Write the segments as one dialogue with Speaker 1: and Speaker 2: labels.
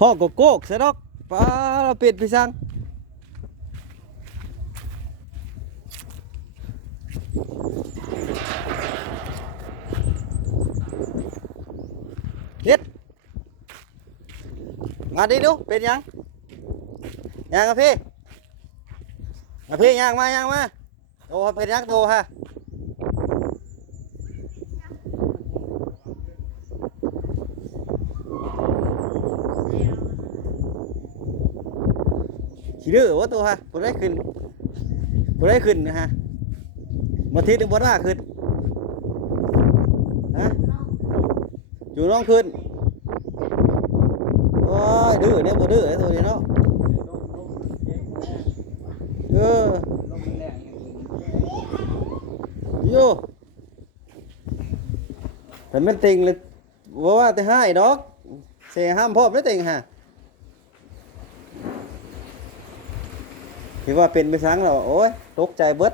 Speaker 1: ห้องโกก้ซะดอกป้าเราเป็ดไปสั่งเฮ็ดมาดิดูเป็นยังยังครับพี่มาพี่ยังมายังมาโอ้เป็นยังโตฮะ ขี้ดื้อวะตัวฮะบ่ได้ขึ้นบ่ได้ขึ้นนะฮะมาทีหนึงบ่ได้ขึ้นฮะอยู่น้องขึ้นโอ้ยดื้อเนี่ยบ่ดื้อไอ้ตัวนี้เนาะเออโย่แต่มันติงเลยว่าแต่ให้ดอกเสียห้ามพร้อได้ติงฮะ ที่ว่าเป็นไปสังแล้วโอ้ยตกใจเบิด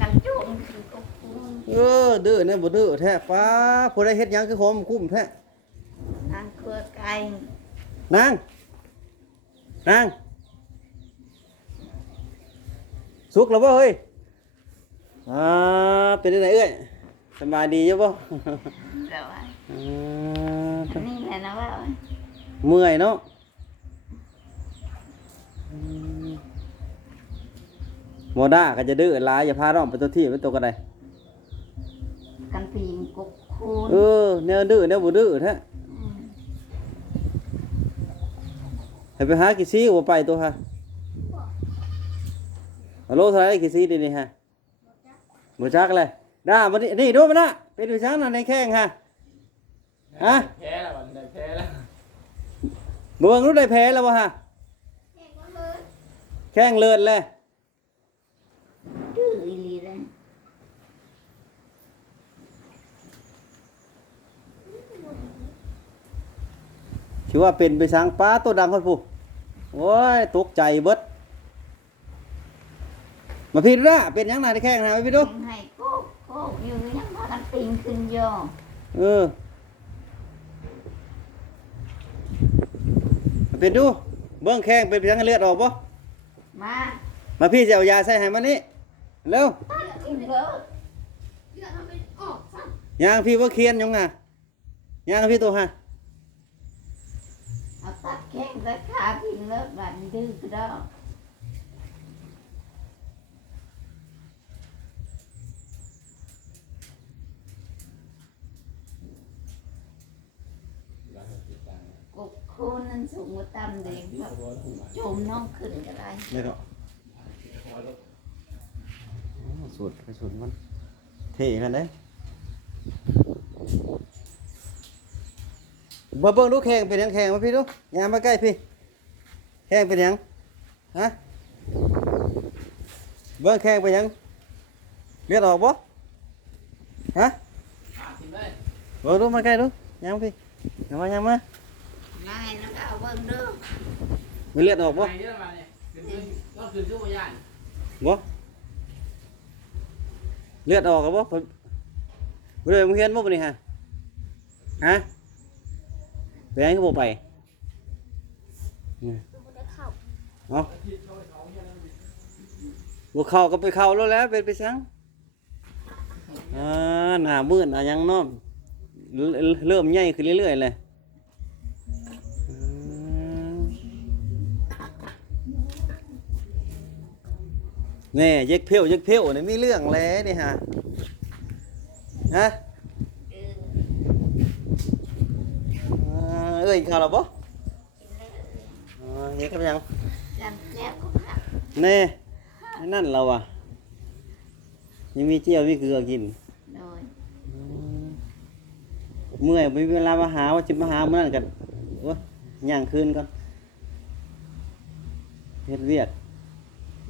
Speaker 2: กันจุ่มคือกบคุ้ม
Speaker 1: เออดื้อเนี่ยบ่ดื้อแท้ป้าผู้ใดเฮ็ดหยังคือหอมคุ้มแท้
Speaker 2: นางเครือไก่
Speaker 1: นางนางสุกแล้วบ่เฮ้ยอ่าเป็นจังไดเอ้ยสบายดีอยู่บ่
Speaker 2: แบบว่า
Speaker 1: อ่า
Speaker 2: อันนี้แหละนะว่า
Speaker 1: เมื่อยเนาะอืม โมด้าก็จะดื้อหลายอย่าพาน้องไปตัวที่ไปตัวกันใด
Speaker 2: กันปีงกบคูน
Speaker 1: เออแนวดื้อแนวบ่ดื้อแท้
Speaker 2: ม
Speaker 1: ให้ไปหากี่ซีว่าไปตัวฮะฮัลโหลเท่าไหรกี่ซีดีนี่ฮะบ่จักเลยด้ามานี่นี่ดูมานะเป็นดูช้างน่ะในแข้งฮะฮะ
Speaker 3: แพ้แล้ววันได้แพ้แล้ว
Speaker 1: เมืองรู้ได้แพ้แล้ววะฮะแข้งเลิศเลย
Speaker 2: ดื้ออีหลีเลย
Speaker 1: ถือว่าเป็นไปช้างป้าตัวดังคนผู้โอ้ยตกใจเบิดมาพี่ดูนะเป็นหยังไงในแข้งนะมาพี่ดู
Speaker 2: ปิงให้โกกโกกอยู่ยังพากันปิงขึ้นโยอ
Speaker 1: เออมาเป็นดูเบื้องแข้งเป็นไปช้างให้เลือดออกปะ
Speaker 2: มา
Speaker 1: มาพี่จะเอายาใส่ให้มันนี่เร็ว
Speaker 2: กินเถอะ
Speaker 1: ยางพี่ว่าเคียนยังไงยางพี่ตัวฮะ
Speaker 2: เอา ตัดแข้งตัดขาพิงเลิกบัดดื้อก็ได้กบคูนนั้นสูงกว่าต่ำเด็กแบบจุ่มน้องขึ้นก็ได้
Speaker 1: ไม่หรอกสุดไปสุดมันเท่กันเด้ บ่เบิ่งดูแข่งเป็นหยังแข่งมาพี่ดูยามมาใกล้พี่แข่งเป็นหยังฮะเบิ่งแข่งเป็นหยังเลือดออกบ่ฮะ
Speaker 3: ขาดทิ้งเลย
Speaker 1: เบิ่งดูมาใกล้ดูยามพี่ยามมายามมา
Speaker 2: ง่ายนะก็เอาเบิ่งเด้อ
Speaker 1: มีเลือดออกบ่
Speaker 3: ไปเยอะมาเนี่ยคือก็คือชื่อว่าย่าน
Speaker 1: บ่เลือดออกบ่เพิ่นบ่ได้มึงเห็นบ่บ่นี่ฮะฮะ ไปไหนคือบ่ไปเอาบ่เข้าก็ไปเข้าแล้วแหล้วเป็นไปซังอ่าหน้ามืดอะยังเนาะเริ่มเริ่มใหญ่ขึ้นเรื่อยๆเลยอืมแนี่เย็กเพี้ยวเย็กเพี้ยวนี่มีเรื่องแล้วนี่ฮะฮะ
Speaker 2: เออ
Speaker 1: อ่าเอ้ยกินข้าวแล้วบ่
Speaker 2: กินเย
Speaker 1: อ่าเฮ็ดกับหยัง
Speaker 2: จำแล้วก็ผัก
Speaker 1: แน่นั่นเราอะ ยังมีเจียวมีเกลือกิน
Speaker 2: โดย
Speaker 1: เมื่อยไม่มีเวลามาหาว่าจิมาหาเมื่อนั้นกันโอ้ยย่างคืนก่อนเฮ็ดเวียด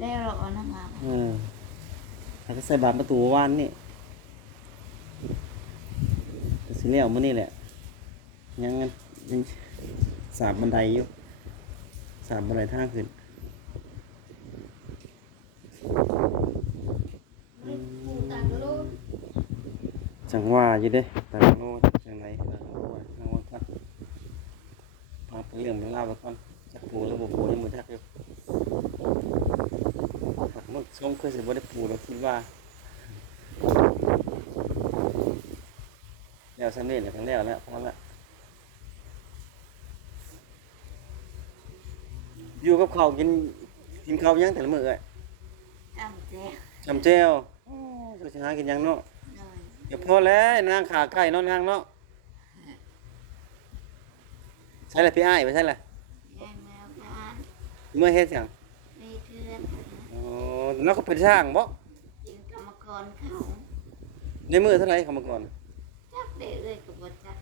Speaker 2: แล้วเราเอาน้ำมา
Speaker 1: เออแล้วก็ใส่บาตรประตูวานนี่ก็สิเลี้ยวมื้อนี่แหละยัง ยังสามบันไดอยู่สามบันไดทางขึ้นจังว่าอยู่เด้ต่างโน่จังไรเออเอาเป็นเรื่องเป็นเล่าวไปก่อนจักปูแล้วบ่ปูยังบ่จักอยู่มันทรงคือสิบ่ได้ปูเราคิดว่าแล้วสำเร็จแล้วกันแล้วแล้วพอละ อยู่กับเขาวกินกินข้าวยังแต่ละมื้อเอ้ย
Speaker 2: จำเจ้า
Speaker 1: จำแจ่วโอ้จะสิหากินหยังเนาะ
Speaker 2: เลย
Speaker 1: เดี๋ยวพอแล้วนางขาไก่เนาะนางเนาะใช่ละพี่อ้ายไปใช่ละ
Speaker 2: ยายแมวการ
Speaker 1: เมื่อเฮ็ดหยัง
Speaker 2: มีเทือน
Speaker 1: อ๋อแล้วก็เป็นช่างบ่
Speaker 2: กินกรรมกรเขา
Speaker 1: ในมือเท่าไหร่เขามาก่อน
Speaker 2: จักได้เลยกับบจัก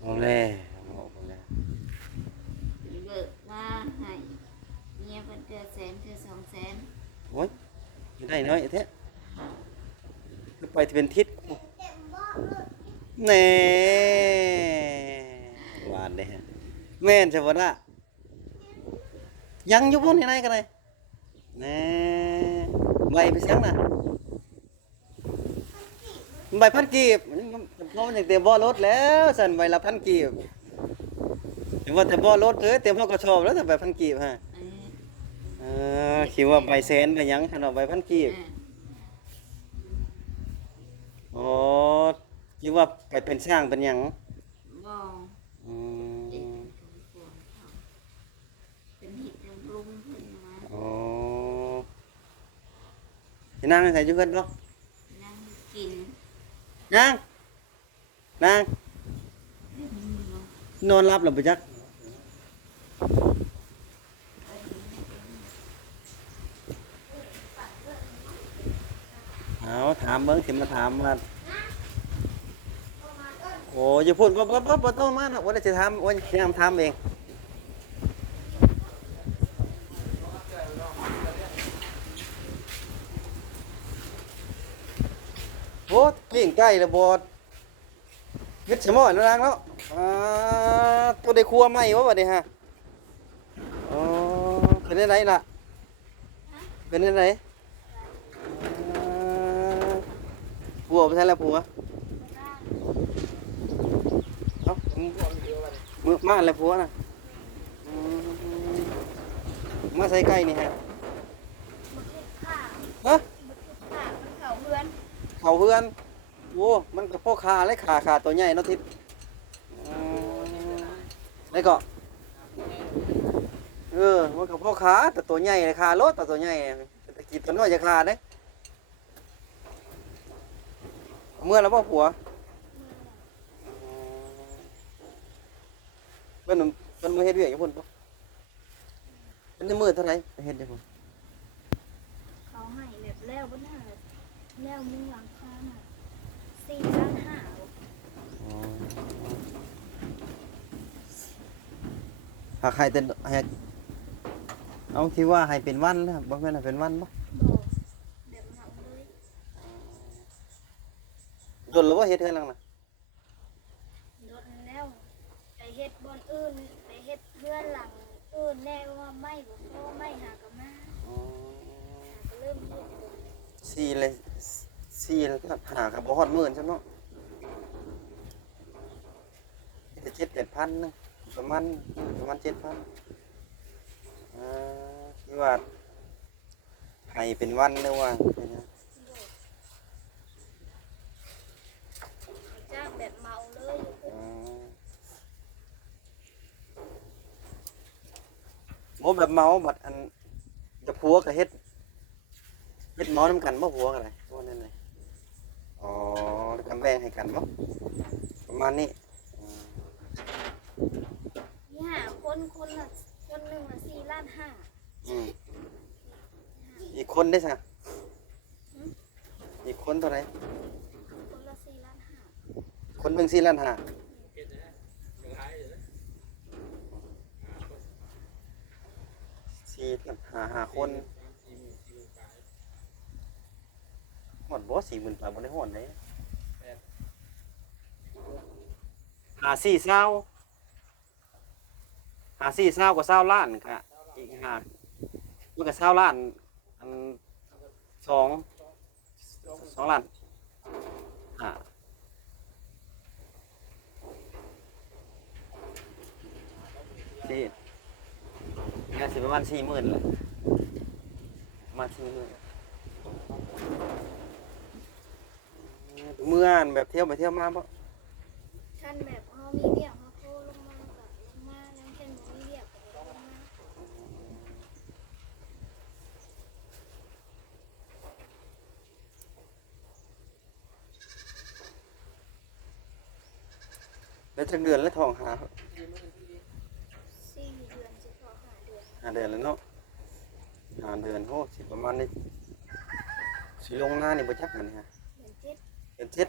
Speaker 1: เอาแล้วเอาแล้ว
Speaker 2: เบิกมา ให้เมียเป็นเดือแสนคือสองแสน
Speaker 1: โอ้ยไม่ได้น้อยแท้คือไปที่เป็นทิศแน่หวานเด้ฮะแม่นใช่บ่ล่ะยังอยู่บ่ในไหนกันเลยแน่ใบไปเสียงน่ะใบพันกีบเพราอย่างเต็มบ่อรถแล้วสั่นใบละพันกีบ เห็นว่าแต่บ่อรถเอ้ยเต็มห้องกระสอบแล้วแต่ใบพันกีบฮะ
Speaker 2: เออ
Speaker 1: เออคิดว่าใบแสนก็ยังขนาดใบพันกีบ
Speaker 2: เออ
Speaker 1: อ๋อคิดว่าไปเป็นช่างเป็นหยัง
Speaker 2: บ่
Speaker 1: อื
Speaker 2: เด็ก
Speaker 1: ม
Speaker 2: กรรมกรเขาเป็นหิดเป็นลุงเพิ่นมา
Speaker 1: อ๋อจะนั่งใส่จุกันก็
Speaker 2: นั่งกิน
Speaker 1: นั่งนั่ง
Speaker 2: เล่นบ่
Speaker 1: นอนรับหรือไปจัก เอาถามเบิ้งสิมาถามว่าโอ้ยพูดว่าว่าว่ต้องมาวันนี้จะถามวันนี้ยังถามเองโอ้ปิ้งไก่ระบอดยึดสมอแล้วนางแล้วอ่าตัวได้ครัวไหมวะบัดนี้ฮะ เป็นได้ไหนล่ะ เป็นได้ไหนอ่าผัวไปใช่แล้วผัวเอ้ามือมาแล้วผัวน่ะอืมมาใส่ไก่นี่ฮะฮะ
Speaker 2: เขาเพื่อน
Speaker 1: เขาเพื่อนโว้มันก็พ่อคาและขาขาตัวใหญ่เนาะทิศอืมแล้วก็ เออมันก็พ่อขาแต่ตัวใหญ่เลยคารถแต่ตัวใหญ่เนี่ยตะกี้ตัวน้อยจะคาเด้เมื่อแล้วพ่อผัวเพิ่นเพิ่นมาเฮ็ดเวียกอยู่พุ่นปะเป็นในมือเท่าไหร่ไปเฮ็ดได้พุ่น
Speaker 4: เขาให้แบบแล้วบนหน้าแล้วมุงหลังคาน่ะสี่ล้านห้า
Speaker 1: อ๋อหากให้เป็นให้ เอาที่ว่าให้เป็นวันนะครับบ่แม่นให้เป็นวันบ่
Speaker 4: บอกแบบเหมาเลย
Speaker 1: จนหรือว่าเฮ็ดเทื่อนังน่ะ
Speaker 4: โดนแล้วไปเฮ็ดบอนอื่นไปเฮ็ดเพื่อนหลังอื่นแน่ว่าไม่บ่พอไม่หากะมาหาก็เริ่มเฮ็ด
Speaker 1: สี่เลยสี่แล้วก็หากับบ่ฮอดหมื่นซั่นเนาะจะเจ็ดแปดพันนึงประมาณประมาณเจ็ดพันอ่า ที่ว่าให้เป็นวันหรือว่าเป็นหยัง
Speaker 4: จ้างแบบเมาเลย
Speaker 1: อ๋อโอ้แบบเมาบัดอันจะผัวกับเฮ็ดเฮ็ดเมานํกันบ่ผัวกันเลยว่านั่นเลยอ๋อกำแบ่งให้กันบ่ประมาณนี้อืม
Speaker 4: นี่หาคนคนละคนหนึ่งละสี่ล้านห้า
Speaker 1: อืมอีกคนได้สักอีกคนเท่าไหร่
Speaker 4: คนละสี่ล้านห้า
Speaker 1: คนหนึ่งสี่ล้านห้าสี่ล้านห้าห้าคนหมดบ่สี่หมื่นปลายบ่ได้หอดเลยหาสี่เศร้าหาสี่เศร้ากับเศร้าล้านกะอีกหา มันก็เศร้าล้านอันสองสองล้านอ่าที่งานสิประมาณสี่หมื่นเลยประมาณสี่หมื่นเมื่อนแบบเที่ยวไปเที่ยวมาปะ
Speaker 4: ท่านแบบเฮามีเรียกเฮาโทรลงมาก็ลงมาแล้วเช่นบ่มีเรียกก็บ่ลงมา
Speaker 1: แล้วจักเดือนแล้วทองหา
Speaker 4: สี่เดือนสิพอห้าเดือน
Speaker 1: หาเดือนแล้วเนาะหาเดือนโอ้สิประมาณนี้สิลงหน้านี่บ่จักมันนี่ฮะ
Speaker 4: เดือนเจ็ด
Speaker 1: เดือนเจ็ด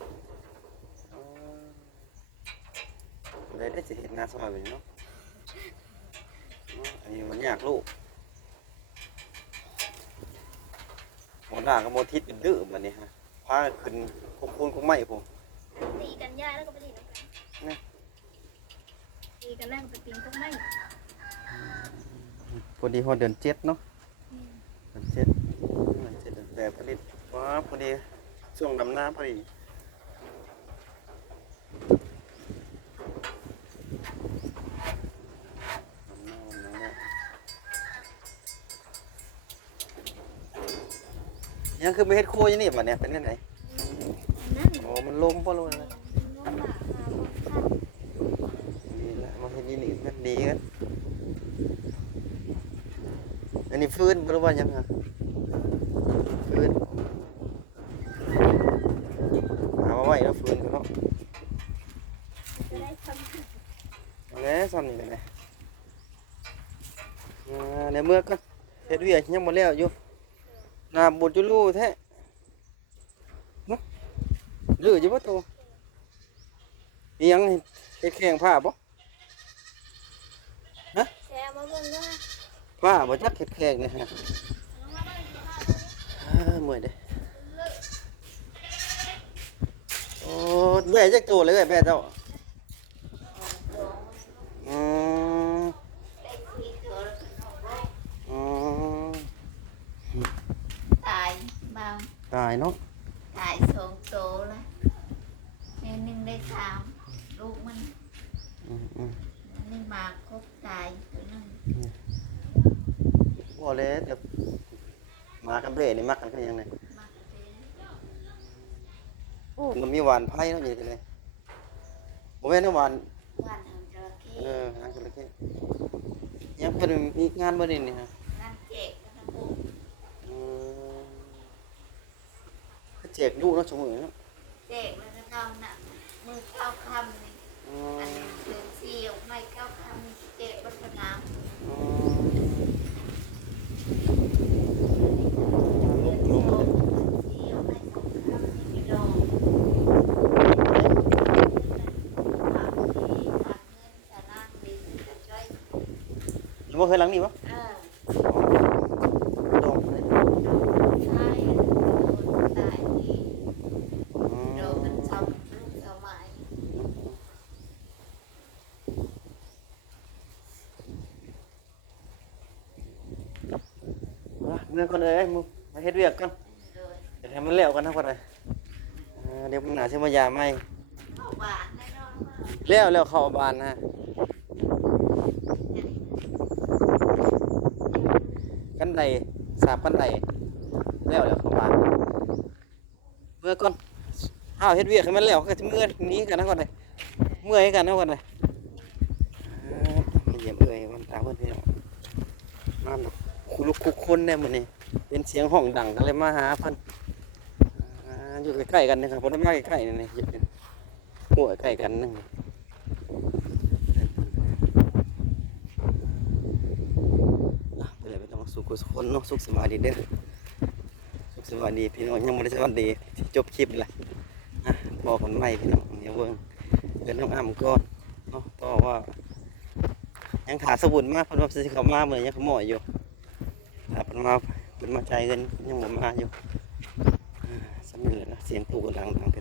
Speaker 1: อ๋อได้ได้สิเห็นหน้าซอยไปเนาะอ๋ออันนี้มันอยากลูกหมอด่ากับโมทิศเป็นดื้อมันนี่ฮะพาขึ้นคุกคูนคุกไม้ผม
Speaker 4: ตีกันยาแล้วก็ไปตีน้ำกัน
Speaker 1: นะ
Speaker 4: ตีกันแล้วก็ไปปีนต้นไม้
Speaker 1: พอดีฮอดเดือนเจ็ดเนาะ
Speaker 4: อืม
Speaker 1: เดือนเจ็ดเดือนเจ็ดเดือนแปดผลิตว้าพอดีช่วงดำน้ำพอดีดำน้ำดำน้ำยังคือไม่เฮ็ดโคอยงนี่บัดเนี่ยเป็นยังไง
Speaker 4: อันนั้น
Speaker 1: โอ้มันลมป่ะลมนะ
Speaker 4: น้องหมาหาบ่ทัน
Speaker 1: ดีละมาเฮ็ดนี่นี่มันดีกันอันนี้ ฟื้นบ่รู้ว่ายังไงฟื้นเอามาไว้แล้วฟื้นกันเนาะ
Speaker 4: จะได้ทำ
Speaker 1: แหน่ซ้ำนี่กันเลยอ่าในเมื่อก็เฮ็ดเวียยังบ่แล้วอยู่น้ำบ่จุลูแท้เนาะลืออยู่บ่โตอีหยังเฮ็ดแข่งผ้าบ่
Speaker 4: แชร์มาเบิ่งด้อ
Speaker 1: ผ้าบ่จักเฮ็ดแข่งนี่ฮะ
Speaker 4: น้องมาเบิ่งสิพา
Speaker 1: อ่าเมื่อยเด้โอ้แม่จักตัวเลยเอ้ยแม่เจ้าอืม
Speaker 2: ได้ที่ตัวแล้วก็นอกไร่
Speaker 1: อืม
Speaker 2: ตายบาง
Speaker 1: ตายเนาะ
Speaker 2: ตายสองโตแล้วเนี่ยหนึ่งได้สามลูกมัน
Speaker 1: อืมอืม
Speaker 2: อันนี้มาครบตายตัวนึง
Speaker 1: บ่เลยแต่มากับเบ้นี่มักกันคือยังไง
Speaker 2: มากเป็น
Speaker 1: โอ้มันมีหวานไผ่เนาะอยู่จังได๋บ่แม่นหวาน
Speaker 2: วันทางจระเข้
Speaker 1: เออหางจระเข้ยังเพิ่นมีงานบ่นี่นี่ฮะ
Speaker 2: นั่นเจ๊กนั่นปุ๊บ
Speaker 1: อืมเขาแจกลูกเนาะชั่วโมงเนาะ
Speaker 2: เจ๊กแล้วก็เอาหนักมือเข้าคำนี่
Speaker 1: อื
Speaker 2: อัน
Speaker 1: ม
Speaker 2: นี้เดือนสี่ออกไม่เข้าคำเจ๊กบนสนาม
Speaker 1: อืม
Speaker 2: เดือ
Speaker 1: บ่เคยหลังนี่บ่
Speaker 2: เออ
Speaker 1: ดอกเลย
Speaker 2: ใช่ตายที่
Speaker 1: อื
Speaker 2: โดนมันซ้ำลูกสมัย
Speaker 1: มเมื่อก่อนเอ้ยมึงมาเฮ็ดเวียกกันเดี๋ยวให้มันแล้วกันนะก่อนเลยอ่าเดี๋ยวมันหนาสิมายามใหม่
Speaker 2: เข้าบานแน่นอนว่า
Speaker 1: แล้วแล้วเข้าบ้านนะกันไดสาบกันไดแล้วแล้วเข้าบ้านเมื่อก่อนอ้าวเฮ็ดเวียกให้มันแล้วก็สิเมื่อนี้กันนะก่อนเลยเมื่อยกันนะก่อนเลยอ่าไปเยี่ยมเอ้ยมันตาเพิ่นพี่น้องมาแบบ คุลุกคุกคนแน่มือนี้เป็นเสียงห้องดังก็เลยมาหาพิ่นอยู่ใกล้ๆกันนะครับบ่ได้มาใกล้ๆนี่นี่อยู่หัวใกล้กันนึงอะไปเลยไปต้องสุขสุขคนเนาะสุขสบายดีเด้อสุขสวัสดีพี่น้องยังไม่ได้สวัสดีจบคลิปเลยอะบอกคนใหม่พี่น้องเดี๋ยวเบิ่งเดินน้องอ้ำก่อนเนาะต่อว่ายังขาสบุนมากเพราะว่าสิเขามาเหมือนยังเขาหมอยอยู่ มาเป็นมาใจายเงินยังบ่มาอยู่สำเร็จแล้วเสียงตูกำลังดังพี่น้อง